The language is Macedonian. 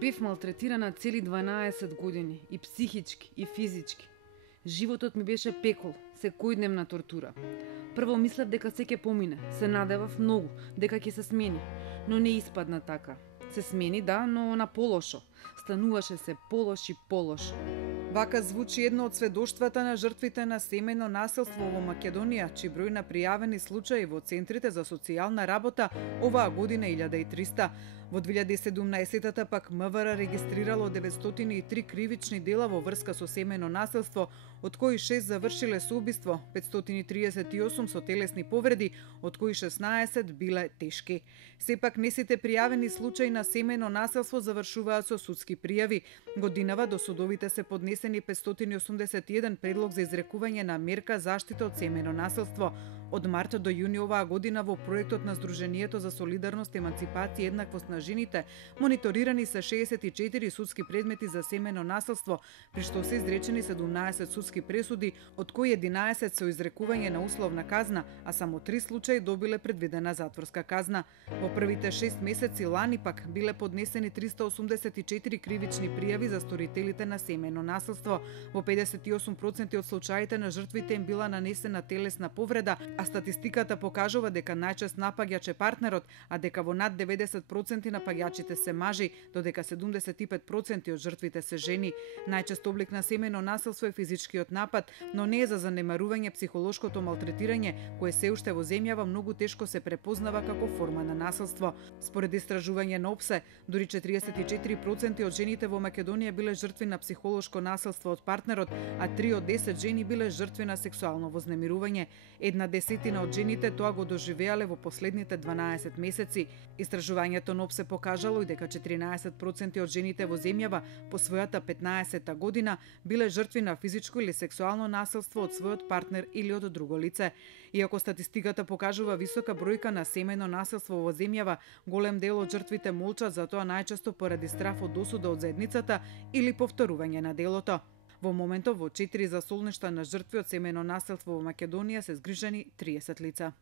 Бев малтретирана цели 12 години, и психички, и физички. Животот ми беше пекол, секојдневна тортура. Прво мислев дека се ќе помине, се надевав многу, дека ќе се смени, но не испадна така. Се смени, да, но на полошо. Стануваше се полош и полош. Вака звучи едно од сведоштвата на жртвите на семејно насилство во Македонија, чиј број на пријавени случаи во центрите за социјална работа оваа година 1300. Во 2017 пак МВР регистрирало 903 кривични дела во врска со семејно насилство, од кои 6 завршиле со убиство, 538 со телесни повреди, од кои 16 биле тешки. Сепак не сите пријавени случаи на семејно насилство завршуваат со судски пријави. Годинава до судовите се поднесени 581 предлог за изрекување на мерка заштита од семејно насилство. Од март до јуни оваа година во проектот на Сдруженијето за солидарност, еманципација и еднаквост на жените мониторирани се 64 судски предмети за семејно насилство, при што се изречени 17 судски пресуди, од кои 11 со изрекување на условна казна, а само 3 случаи добиле предвидена затворска казна. Во првите 6 месеци лани пак биле поднесени 384 кривични пријави за сторителите на семејно насилство. Во 58% од случаите на жртвите им била нанесена телесна повреда, а статистиката покажува дека најчест напаѓач е партнерот, а дека во над 90% напаѓачите се мажи, додека 75% од жртвите се жени. Најчест облик на семејно насилство е физичкиот напад, но не е за занемарување психолошкото малтретирање, кое се уште во земјава многу тешко се препознава како форма на насилство. Според истражување на ОПСЕ, дури 44% од жените во Македонија биле жртви на психолошко насилство од партнерот, а 3 од 10 жени биле жртви на сексуално вознемирување. Една десетина од жените тоа го доживеале во последните 12 месеци. Истражувањето на ОПСЕ покажало и дека 14% од жените во земјава по својата 15-та година биле жртви на физичко или сексуално насилство од својот партнер или од друго лице. Иако статистиката покажува висока бројка на семејно насилство во земјава, голем дел од жртвите молчат, затоа најчесто поради страф од осуда од заедницата или повторување на делото. Во моментов во 4 засолништа на жртви од семејно насилство во Македонија се згрижени 30 лица.